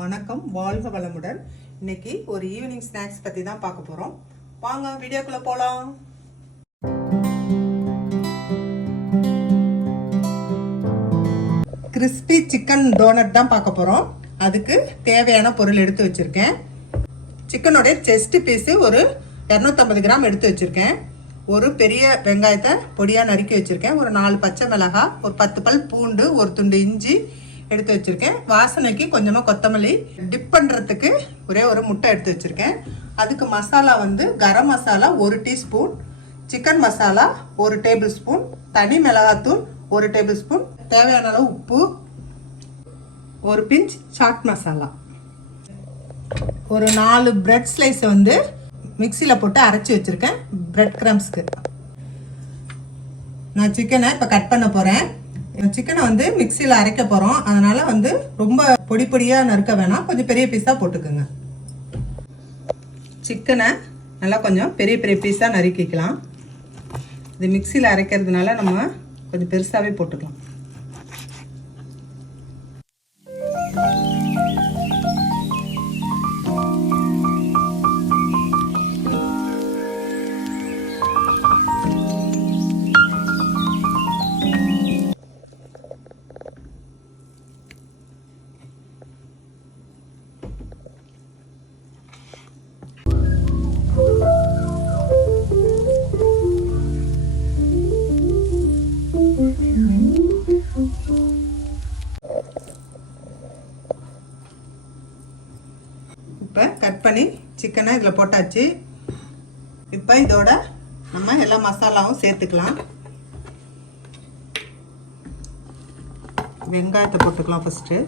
வணக்கம், வாழ்க வளமுடன். இன்னைக்கு ஒரு ஈவினிங் ஸ்நாக்ஸ் பற்றி தான் பார்க்க போகிறோம். வாங்க வீடியோக்குள்ளே போகலாம். கிறிஸ்பி சிக்கன் டோனட் தான் பார்க்க போகிறோம். அதுக்கு தேவையான பொருள் எடுத்து வச்சுருக்கேன். சிக்கனோடைய செஸ்ட் பீஸு ஒரு 250 கிராம் எடுத்து வச்சுருக்கேன். ஒரு பெரிய வெங்காயத்தை பொடியாக நறுக்கி வச்சுருக்கேன். ஒரு 4 பச்சை மிளகாய், ஒரு 10 பல் பூண்டு, ஒரு துண்டு இஞ்சி எடுத்து வச்சுருக்கேன். வாசனைக்கு கொஞ்சமாக கொத்தமல்லி, டிப் பண்ணுறதுக்கு ஒரே ஒரு முட்டை எடுத்து வச்சுருக்கேன். அதுக்கு masala garam masala 1 teaspoon, chicken masala 1 tablespoon, தனி மிளகாத்தூள் 1 டேபிள் ஸ்பூன், தேவையான அளவு உப்பு, ஒரு பிஞ்ச் சாட் மசாலா, ஒரு 4 பிரெட் ஸ்லைஸை மிக்சியில் போட்டு அரைச்சி வச்சுருக்கேன் பிரெட் கிரம்ஸ்க்கு. நான் சிக்கனை இப்போ கட் பண்ண போகிறேன். சிக்கனை மிக்சியில் அரைக்க போகிறோம். அதனால் ரொம்ப பொடி பொடியாக நறுக்க வேணாம், கொஞ்சம் பெரிய பீஸாக போட்டுக்குங்க. சிக்கனை நல்லா கொஞ்சம் பெரிய பெரிய பீஸாக நறுக்கிக்கலாம். இது மிக்சியில் அரைக்கிறதுனால நம்ம கொஞ்சம் பெருசாகவே போட்டுக்கலாம். இப்போ கட் பண்ணி சிக்கனை இதில் போட்டாச்சு. இப்போ இதோட நம்ம எல்லா மசாலாவும் சேர்த்துக்கலாம். வெங்காயத்தை போட்டுக்கலாம். ஃபஸ்ட்டு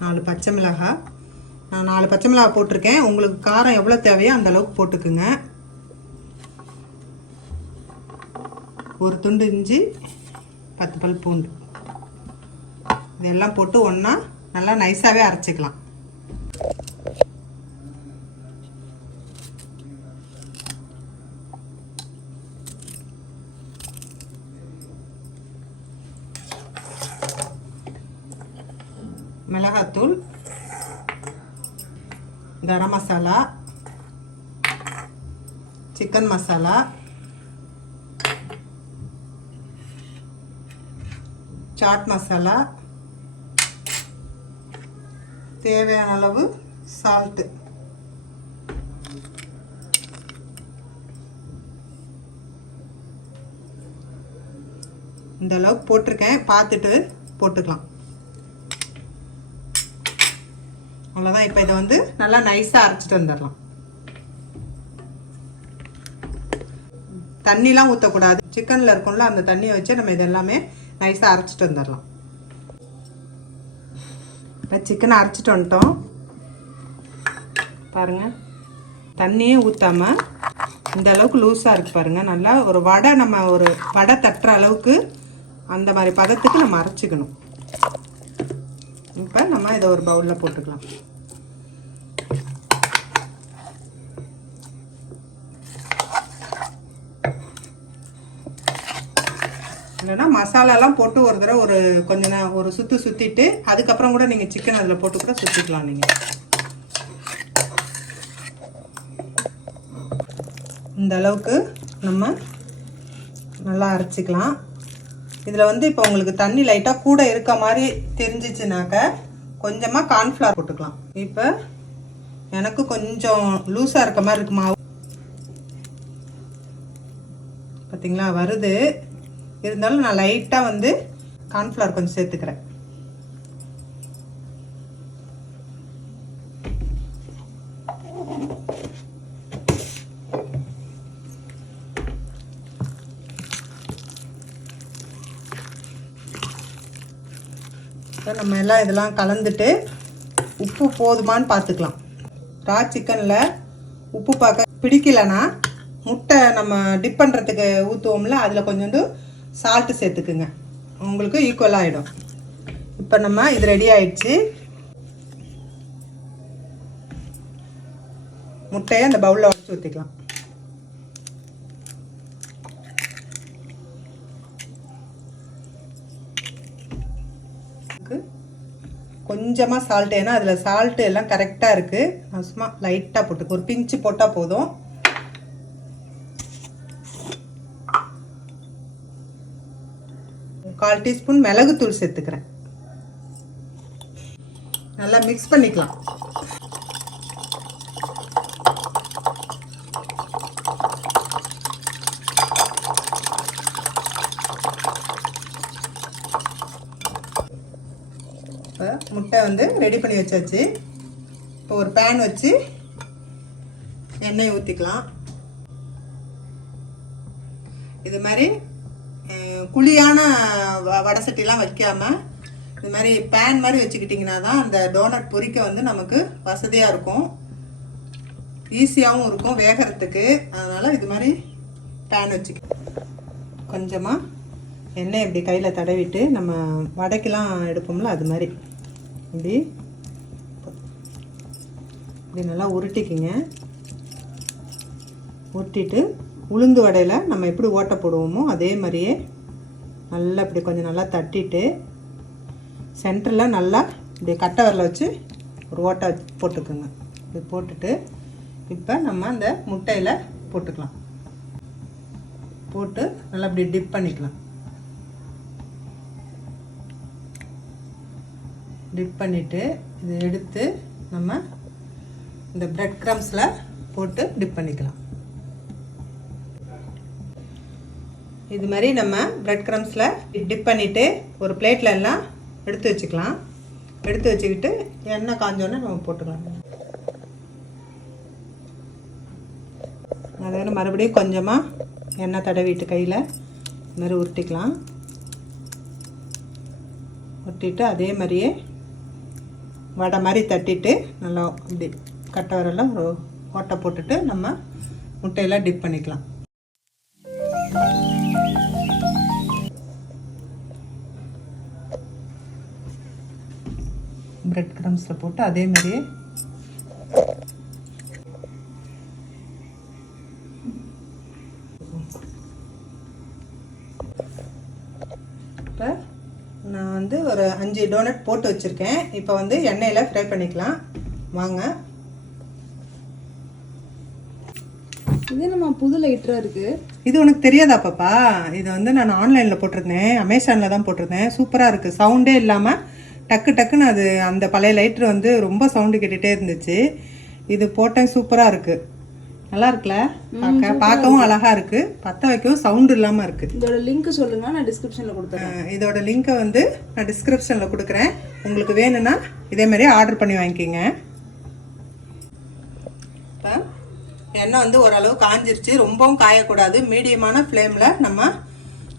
4 பச்சை மிளகாய். நான் 4 பச்சை மிளகாய் போட்டிருக்கேன். உங்களுக்கு காரம் எவ்வளோ தேவையோ அந்த அளவுக்கு போட்டுக்குங்க. ஒரு துண்டு இஞ்சி, 10 பல் பூண்டு, இதெல்லாம் போட்டு ஒன்றா நல்லா நைஸாகவே அரைச்சிக்கலாம். மிளகாத்தூள், கரம் மசாலா, சிக்கன் மசாலா, சாட் மசாலா, தேவையான அளவு சால்ட்டு, இந்த அளவுக்கு போட்டிருக்கேன். பார்த்துட்டு போட்டுக்கலாம். அவ்வளோதான். இப்போ இதை நல்லா நைஸாக அரைச்சிட்டு வந்துடலாம். தண்ணிலாம் ஊற்றக்கூடாது. சிக்கனில் இருக்கும்ல, அந்த தண்ணியை வச்சு நம்ம இதெல்லாமே நைஸாக அரைச்சிட்டு வந்துடலாம். இப்போ சிக்கனை அரைச்சிட்டு வந்துட்டோம். பாருங்கள், தண்ணியே ஊற்றாமல் இந்த அளவுக்கு லூஸாக இருக்குது பாருங்கள். நல்லா ஒரு வடை, நம்ம ஒரு வடை தட்டுற அளவுக்கு அந்த மாதிரி பதத்துக்கு நம்ம அரைச்சிக்கணும். இப்போ நம்ம இதை ஒரு பவுலில் போட்டுக்கலாம். இல்லைன்னா மசாலாலாம் போட்டு ஒரு தடவை கொஞ்ச நேரம் ஒரு சுற்றிட்டு அதுக்கப்புறம் கூட நீங்கள் சிக்கன் அதில் போட்டு கூட சுற்றிக்கலாம். நீங்கள் இந்த அளவுக்கு நம்ம நல்லா அரைச்சிக்கலாம். இதில் இப்போ உங்களுக்கு தண்ணி லைட்டாக கூட இருக்க மாதிரி தெரிஞ்சிச்சுனாக்க கொஞ்சமாக கார்ன்ஃப்ளவர் போட்டுக்கலாம். இப்போ எனக்கு கொஞ்சம் லூஸாக இருக்க மாதிரி இருக்கு மாவு. பார்த்தீங்களா, வருது. இருந்தாலும் நான் லைட்டாக கார்ன்ஃப்ளவர் கொஞ்சம் சேர்த்துக்கிறேன். இப்போ நம்ம எல்லாம் இதெல்லாம் கலந்துட்டு உப்பு போதுமான்னு பார்த்துக்கலாம். ரா சிக்கனில் உப்பு பார்க்க பிடிக்கலன்னா முட்டை நம்ம டிப் பண்ணுறதுக்கு ஊற்றுவோம்ல, அதில் கொஞ்சோண்டு சால்ட்டு சேர்த்துக்குங்க. உங்களுக்கு ஈக்குவலாக ஆகிடும். இப்போ நம்ம இது ரெடி ஆயிடுச்சு. முட்டையை அந்த பவுலில் உடச்சி ஊற்றிக்கலாம். கொஞ்சமாக சால்ட், ஏன்னா அதில் சால்ட்டு எல்லாம் கரெக்டாக இருக்குது. நான் சும்மா லைட்டாக போட்டு ஒரு பிஞ்சு போட்டால் போதும். கால் டீஸ்பூன் மிளகுத்தூள் சேர்த்துக்கிறேன். நல்லா மிக்ஸ் பண்ணிக்கலாம். முட்டை வந்து ரெடி பண்ணி வச்சாச்சு. இப்போ ஒரு பேன் வச்சு எண்ணெய் ஊற்றிக்கலாம். இது மாதிரி குழியான வடை சட்டிலாம் வைக்காமல் இது மாதிரி பேன் மாதிரி வச்சுக்கிட்டிங்கன்னா தான் அந்த டோனட் பொரிக்க வந்து நமக்கு வசதியாக இருக்கும், ஈஸியாகவும் இருக்கும் வேகிறதுக்கு. அதனால் இது மாதிரி பேன் வச்சுக்க. கொஞ்சமாக எண்ணெய் இப்படி கையில் தடவிட்டு நம்ம வடைக்கெலாம் எடுப்போம்ல அது மாதிரி இப்படி நல்லா உருட்டிக்கிங்க. உருட்டிட்டு உளுந்து வடையில் நம்ம எப்படி ஓட்டை போடுவோமோ அதே மாதிரியே நல்லா இப்படி கொஞ்சம் நல்லா தட்டிட்டு சென்டரில் நல்லா இப்படி கட்டை விரல வச்சு ஒரு ஓட்டை போட்டுக்குங்க. இது போட்டுட்டு இப்போ நம்ம அந்த முட்டையில் போட்டுக்கலாம். போட்டு நல்லா இப்படி டிப் பண்ணிக்கலாம். டிப் பண்ணிவிட்டு இதை எடுத்து நம்ம இந்த பிரெட் க்ரம்ஸில் போட்டு டிப் பண்ணிக்கலாம். இது மாதிரி நம்ம பிரெட் க்ரம்ஸில் டிப் பண்ணிவிட்டு ஒரு பிளேட்டில் எல்லாம் எடுத்து வச்சுக்கலாம். எடுத்து வச்சுக்கிட்டு எண்ணெய் காஞ்சோன்னே நம்ம போட்டுக்கலாம். அதாவது மறுபடியும் கொஞ்சமாக எண்ணெய் தடவிட்டு கையில் இது மாதிரி உருட்டிக்கலாம். உருட்டிட்டு அதே மாதிரியே வடை மாதிரி தட்டிட்டு நல்லா இப்படி கட்டை வரலாம் ஒரு ஓட்டை போட்டுட்டு நம்ம முட்டையில் டிப் பண்ணிக்கலாம். பிரெட் க்ரம்ஸில் போட்டு அதே மாதிரியே இப்போ நான் வந்து ஒரு 5 டோனட் போட்டு வச்சுருக்கேன். இப்போ வந்து எண்ணெயில் ஃப்ரை பண்ணிக்கலாம் வாங்க. இது நம்ம புது லைட்டராக இருக்குது. இது உனக்கு தெரியாதா பாப்பா? இது வந்து நான் ஆன்லைனில் போட்டிருந்தேன், அமேசானில் தான் போட்டிருந்தேன். சூப்பராக இருக்குது, சவுண்டே இல்லாமல் டக்கு டக்குன்னு. அது அந்த பழைய லைட்ரு வந்து ரொம்ப சவுண்டு கேட்டுகிட்டே இருந்துச்சு. இது போட்டேன், சூப்பராக இருக்குது. நல்லா இருக்குல்ல? பார்க்கவும் அழகாக இருக்குது, பற்ற வைக்கவும் சவுண்டு இல்லாமல் இருக்குது. இதோட லிங்க் சொல்லுங்கள், நான் டிஸ்கிரிப்ஷனில் கொடுத்துறேன். இதோட லிங்க்கை வந்து நான் டிஸ்கிரிப்ஷனில் கொடுக்குறேன். உங்களுக்கு வேணும்னா இதேமாதிரி ஆர்டர் பண்ணி வாங்கிக்கிங்க. இப்போ எண்ணெய் வந்து ஓரளவு காஞ்சிருச்சு, ரொம்பவும் காயக்கூடாது. மீடியமான ஃப்ளேமில் நம்ம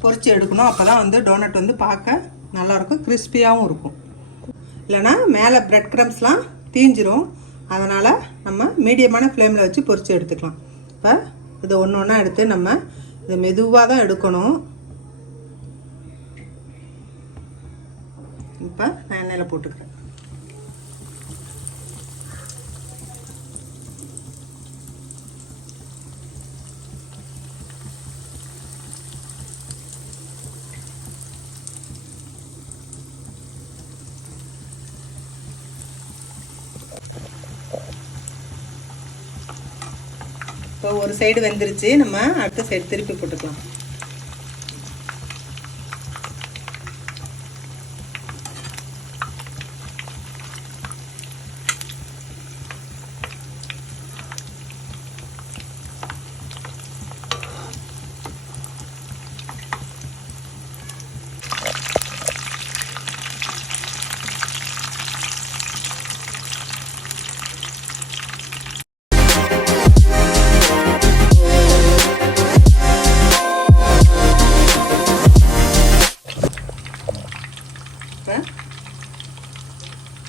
பொரிச்சு எடுக்கணும். அப்போ தான் வந்து டோனட் வந்து பார்க்க நல்லாயிருக்கும், கிறிஸ்பியாகவும் இருக்கும். இல்லைனா மேலே பிரெட் க்ரம்ஸ்லாம் தீஞ்சிரும். அதனால் நம்ம மீடியமான ஃப்ளேமில் வச்சு பொரிச்சு எடுத்துக்கலாம். இப்போ இதை ஒன்று ஒன்றா எடுத்து நம்ம இதை மெதுவாக தான் எடுக்கணும். இப்போ நான் எண்ணெயில் போட்டுக்கிறேன். இப்போ ஒரு சைடு வெந்துருச்சு, நம்ம அடுத்த சைடு திருப்பி போட்டுக்கலாம்.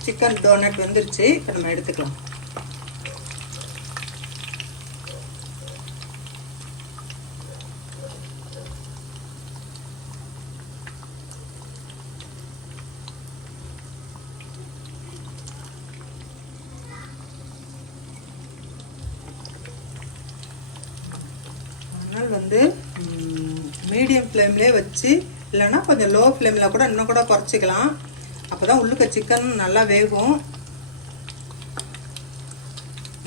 சிக்கன் டோனட் வந்துருச்சு. இப்போ நம்ம எடுத்துக்கலாம். வந்து மீடியம் ஃப்ளேம்லேயே வச்சு, இல்லைன்னா கொஞ்சம் லோ ஃப்ளேமில் கூட இன்னும் கூட குறைச்சிக்கலாம். அப்போ தான் உள்ளுக்க சிக்கன் நல்லா வேகும்.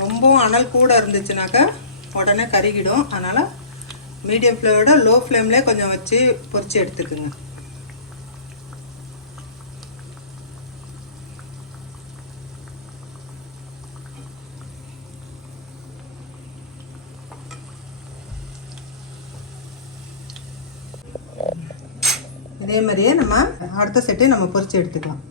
ரொம்பவும் அனல் கூட இருந்துச்சுனாக்கா உடனே கருகிடும். அதனால் மீடியம் ஃப்ளேமோட லோ ஃப்ளேம்லேயே கொஞ்சம் வச்சு பொரிச்சு எடுத்துக்குங்க. இதே மாதிரியே நம்ம அடுத்த செட்டு நம்ம பொரிச்சு எடுத்துக்கலாம்.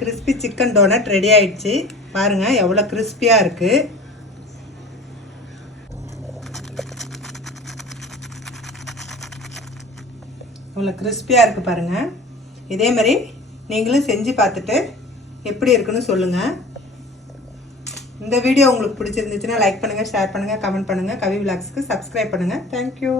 கிறிஸ்பி சிக்கன் டோனட் ரெடி ஆயிடுச்சு. பாருங்க எவ்வளோ கிறிஸ்பியா இருக்கு. அவ்வளோ கிறிஸ்பியாக இருக்குது பாருங்கள். இதே மாதிரி நீங்களும் செஞ்சு பார்த்துட்டு எப்படி இருக்குன்னு சொல்லுங்கள். இந்த வீடியோ உங்களுக்கு பிடிச்சிருந்துச்சுன்னா லைக் பண்ணுங்கள், ஷேர் பண்ணுங்கள், கமெண்ட் பண்ணுங்கள். கவி விலாக்ஸ்க்கு சப்ஸ்கிரைப் பண்ணுங்கள். தேங்க்யூ.